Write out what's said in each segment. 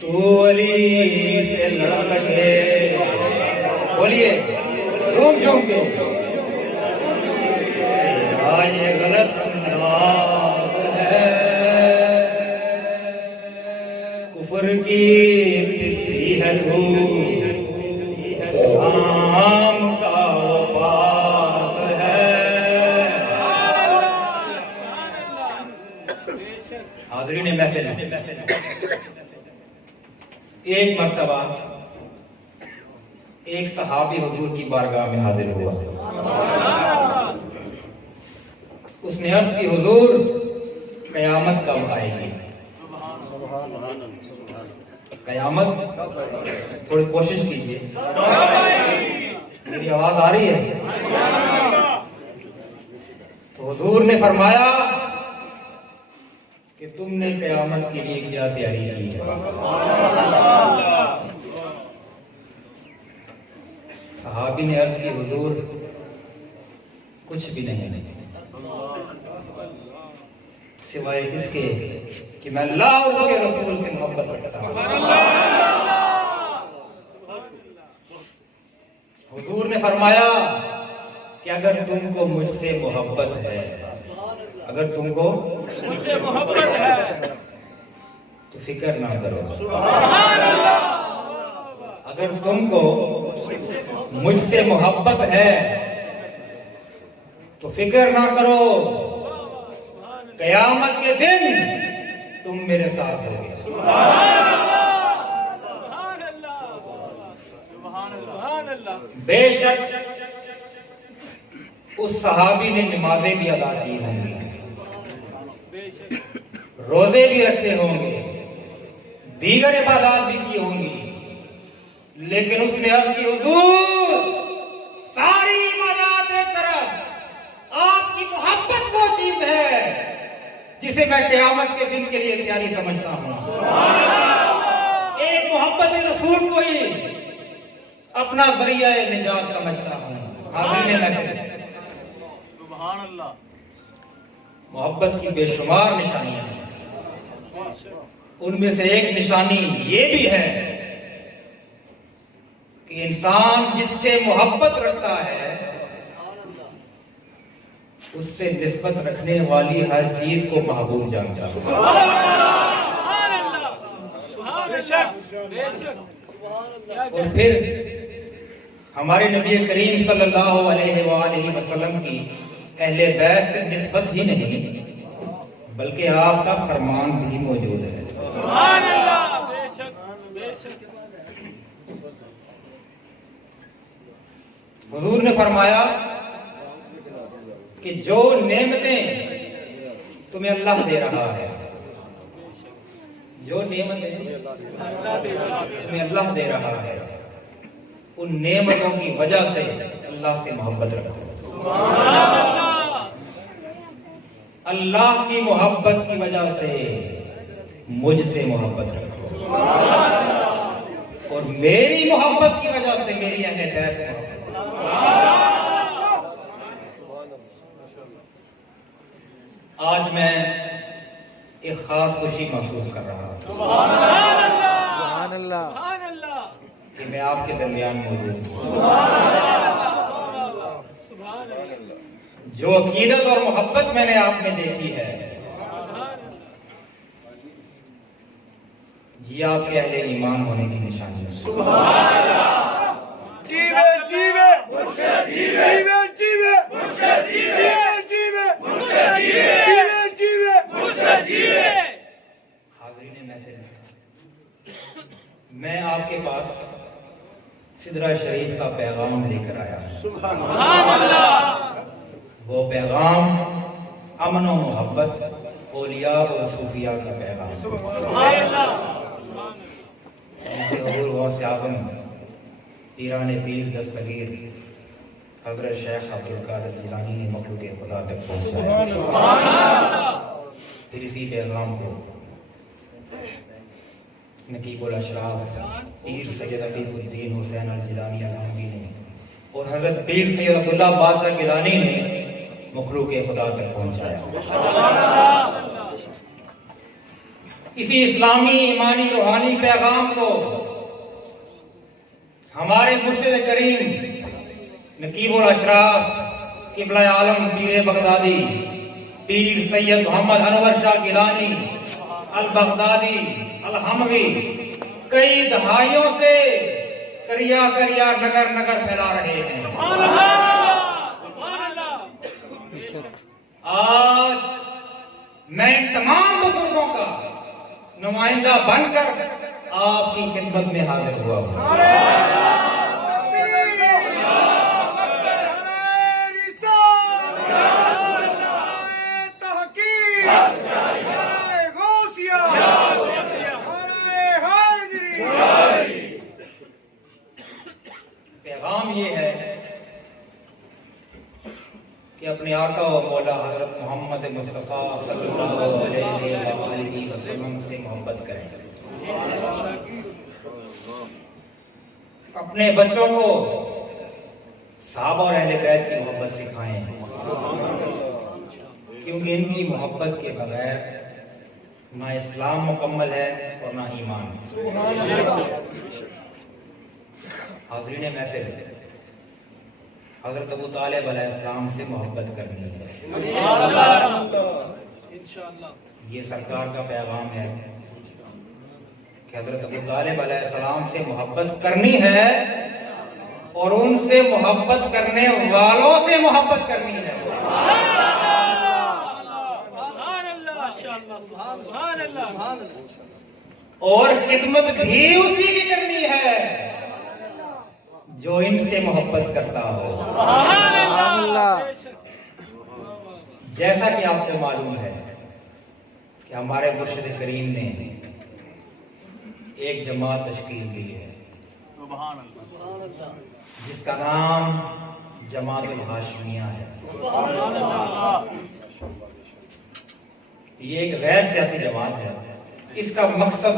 तू अली से लड़ लगे, बोलिए झूम झूम के, तेरा ये गलत अंदाज है, कुफर की पितरी है तू, इस्लाम का वफाक है। हाज़रीन महफिल, एक मर्तबा एक सहाबी हुजूर की बारगाह में हाजिर हुआ। उसने अर्ज की, हुजूर कयामत कब आएगी? कयामत, थोड़ी कोशिश कीजिए, मेरी आवाज आ रही है? तो हुजूर ने फरमाया कि तुमने कयामत के लिए क्या तैयारी की है? सहाबी ने अर्ज की, हुजूर कुछ भी नहीं, सिवाय इसके कि मैं अल्लाह और उसके रसूल से मोहब्बत रखता हूं। हुजूर ने फरमाया कि अगर तुमको मुझसे मोहब्बत है, अगर तुमको मुझसे मोहब्बत है तो फिक्र ना करो। अगर तुमको मुझसे मोहब्बत है तो फिक्र ना करो, कयामत के दिन तुम मेरे साथ होगे। बेशक उस सहाबी ने नमाजें भी अदा की होंगी, रोजे भी रखे होंगे, दीगर इबादत भी की होंगी, लेकिन उसने अर्ज की, हुजूर सारी इबादत एक तरफ, आपकी मोहब्बत वो चीज है जिसे मैं क़यामत के दिन के लिए तैयारी समझता हूं। एक मोहब्बत रसूल को ही अपना जरिया निजात समझता हूं। हाज़रीन महफिल, सुभान अल्लाह, मोहब्बत की बेशुमार निशानियां हैं। उनमें से एक निशानी ये भी है कि इंसान जिससे मोहब्बत रखता है उससे निस्बत रखने वाली हर चीज को महबूब जानता है। और फिर हमारे नबी करीम सल्लल्लाहु अलैहि वसल्लम की अहले बैत से निस्बत ही नहीं बल्कि आपका फरमान भी मौजूद है। हुजूर ने फरमाया कि जो नेमतें तुम्हें अल्लाह दे रहा है, जो नेमतें तुम्हें अल्लाह दे रहा है, उन नेमतों की वजह से अल्लाह से मोहब्बत रखो। अल्लाह की मोहब्बत की वजह से मुझसे मोहब्बत रखो, और मेरी मोहब्बत की वजह से मेरी अहले बैत से मोहब्बत। आज मैं एक खास खुशी महसूस कर रहा हूं कि मैं आपके दरमियान मौजूद हूं। जो अकीदत और मोहब्बत मैंने आप में देखी है, ये आपके अहले ईमान होने की निशानी है। जीवे जीवे मुर्शिद जीवे जीवे मुर्शिद जीवे जीवे मुर्शिद जीवे जीवे मुर्शिद जीवे। हाज़रीन महफिल, मैं आपके पास सिदरा शरीफ का पैगाम लेकर आया। सुभान अल्लाह। वो पैगाम अमन और मोहब्बत, औलिया और सूफिया का पैगाम। सुभान अल्लाह। जिसे हुजूर गौसे आज़म पीराने पीर दस्तगीर हज़रत शेख अब्दुल कादिर जिलानी ने मखलूक़ खुदा तक पहुँचाया। फिर इसी पैगाम को नकीबुल अशराफ पीर सैयद अफीफुद्दीन हुसैन अल जिलानी अलहमदी ने और हज़रत पीर सैयद अब्दुल्ला बादशाह गिलानी ने मखलूक़ खुदा तक पहुँचाया। इसी इस्लामी ईमानी रूहानी पैगाम को हमारे मुर्शिद करीम नकीबुल अशराफ किबला आलम पीर बगदादी पीर सैयद मोहम्मद अनवर शाह गिलानी अल बगदादी अल हमवी कई दहाइयों से करिया करिया नगर नगर फैला रहे हैं। आज मैं तमाम बुजुर्गों का नुमाइंदा बनकर आपकी खिदमत में हाजिर हुआ हूं। पैगाम ये है कि अपने आका और मौला हजरत मोहम्मद मुस्तफ़ा सल्लल्लाहु अलैहि वसल्लम से मोहब्बत करें। अपने बच्चों को साहबा और अहले बैत की मोहब्बत सिखाएं, क्योंकि इनकी मोहब्बत के बगैर ना इस्लाम मुकम्मल है और ना ईमान। हाज़रीन महफिल, हज़रत अबू तालिब अलैहिस्सलाम से मोहब्बत करनी है। ये सरकार का पैगाम है कि हज़रत अबू तालिब अलैहिस्सलाम से मोहब्बत करनी है और उनसे मोहब्बत करने वालों से मोहब्बत करनी है। और खिदमत भी उसी की करनी है जो इनसे मोहब्बत करता हो। जैसा कि आपको मालूम है कि हमारे मुर्शिद करीम ने एक जमात तश्कील दी है जिसका नाम जमातुल हाशमिया है। ये एक गैर सियासी जमात है। इसका मकसद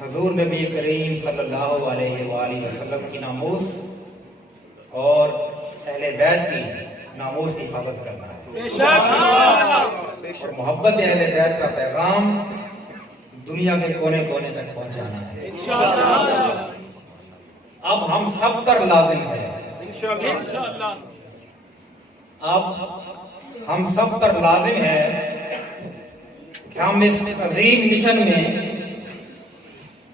हजूर नबी करीम सल्लल्लाहु अलैहि वसल्लम की नामूस और अहले बैत की नामूस की हिफाजत करना है और मोहब्बत अहले बैत का पैगाम दुनिया के कोने कोने तक पहुंचाना है। अब हम सब पर लाजिम है, अब हम सब पर लाजिम है कि हम इस अजीम मिशन में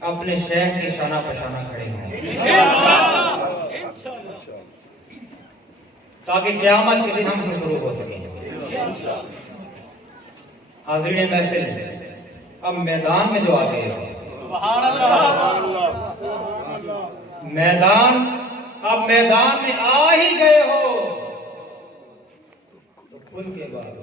अपने शेख के शाना पशाना खड़े हों, ताकि क़यामत के दिन हमसे शुरू हो सके। हाज़रीन महफिल, अब मैदान में जो आ गए हो, मैदान, अब मैदान में आ ही गए हो तो खुल के बात हो।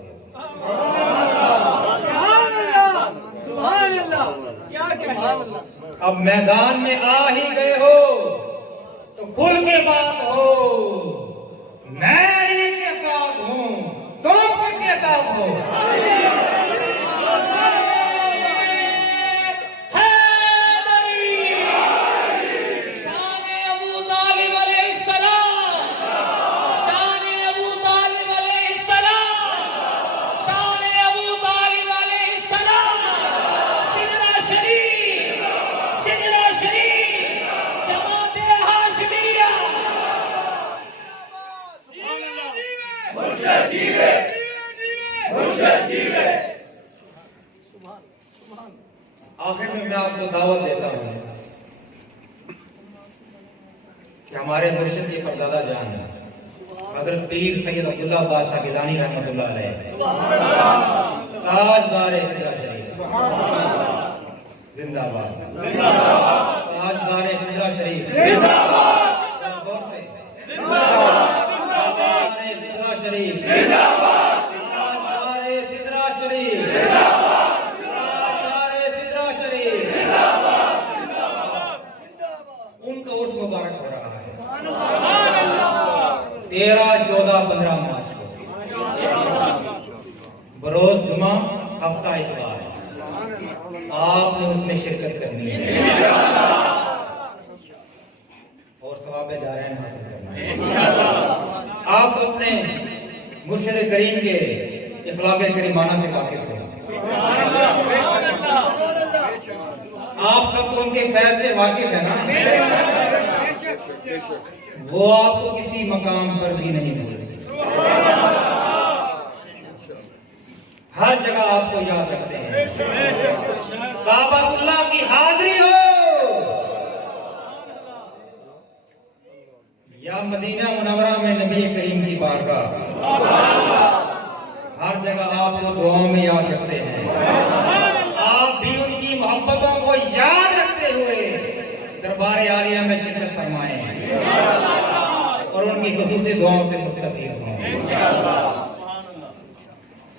अब मैदान में आ ही गए हो तो खुल के बात हो। मैं इनके साथ हूं, तुम किसके साथ हो? आखिर में मैं आपको दावत देता हूं कि हमारे मुर्शिद के परदादा जान हजरत पीर सैयद अब्दुल्ला बादशाह गिलानी रहमतुल्लाह अलैह ताजदार सिदरा शरीफ जिंदाबाद, ताजदार सिदरा शरीफ जिंदाबाद, सिदरा शरीफ जिंदाबाद, सिदरा शरीफ उनका उर्स मुबारक हो रहा है 13, 14, 15 मार्च को बरोज जुमा हफ्ता इतवार। आपने उसमें शिरकत करनी है और सवाब दारैन हासिल करना है। आप अपने मुर्शिद करीम के इखलाक करीमाना से वाकिफ हैं। आप सब तो उनके फैज से वाकिफ है ना? वो आपको किसी मकाम पर भी नहीं भूलते, हर जगह आपको याद रखते हैं। काबतुल्लाह की हाजिरी हो या मदीना मुनव्वरा में नबी करीम की बारगाह, हर जगह आपको दुआओं में याद रखते हैं। आप भी उनकी मोहब्बतों को याद रखते हुए दरबार आलिया में शिरकत फरमाएं और उनकी खुसूसी दुआओं से मुस्तफीद हों।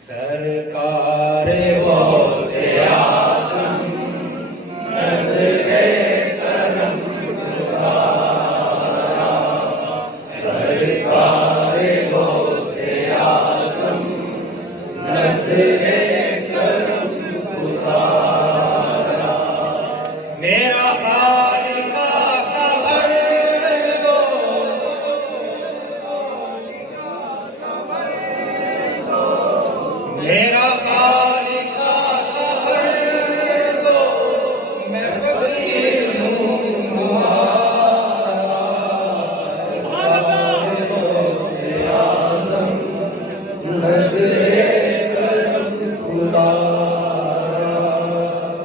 सरकार गौसे आज़म नज़्रे करम खुदा, सरकार गौसे आज़म नज़्रे करम खुदा, मेरा खालिका खबर दो, मेरा खालिका खबर दो, मैं फकीर हूँ तुम्हारा, गौसे आज़म नज़्रे करम खुदा,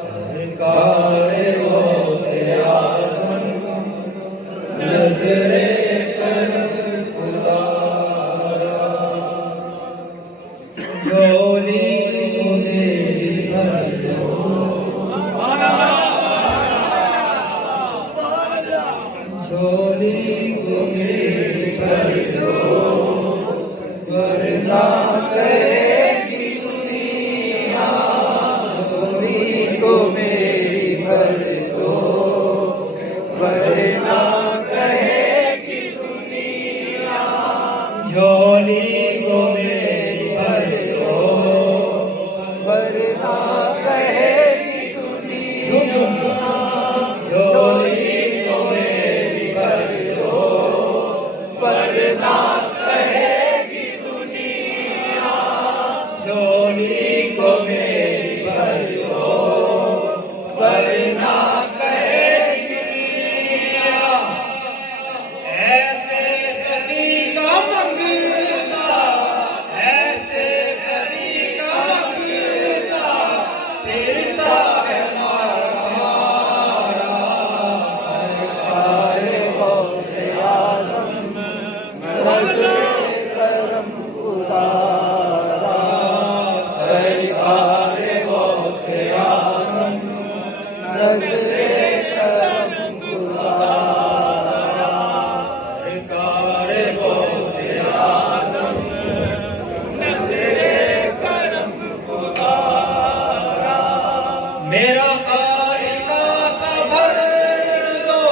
सरकार गौसे आज़म नज़्रे करम खुदा, झोली को मेरी भर दो, झोली को मेरी भर दो, वरना कहेगी दुनिया, झोली को मेरी भर दो, वरना कहेगी दुनिया, झोली को मेरी भर दो, वरना कहेगी दुनिया, झोली को मेरी भर दो, वरना कहेगी दुनिया, झोली को मेरी भर दो, वरना कहेगी दुनिया, ऐसे सभी का मंगता, ऐसे सभी का मंगता, फिरता है मारा, सरकार गौसे आज़म नज़्रे करम खुदा, सरकार गौसे आज़म नज़्रे करम खुदा, सरकार गौसे आज़म नज़्रे करम खुदा, मेरा खालिका खबर दो,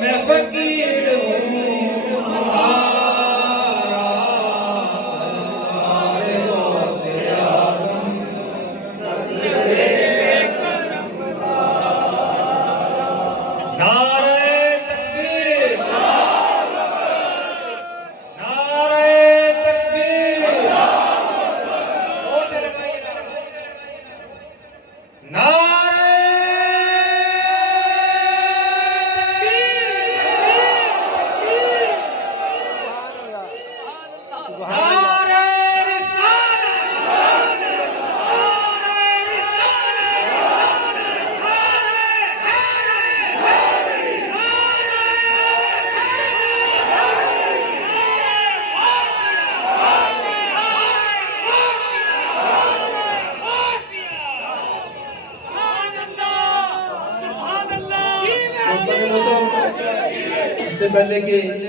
मैं फकीर हूँ तुम्हारा, सरकार गौसे आज़म नज़्रे करम खुदा, नारे तकबीर, नारे तकबीर, जोर से लगाइए नारे तकबीर, नारे रिसालत, इससे पहले कि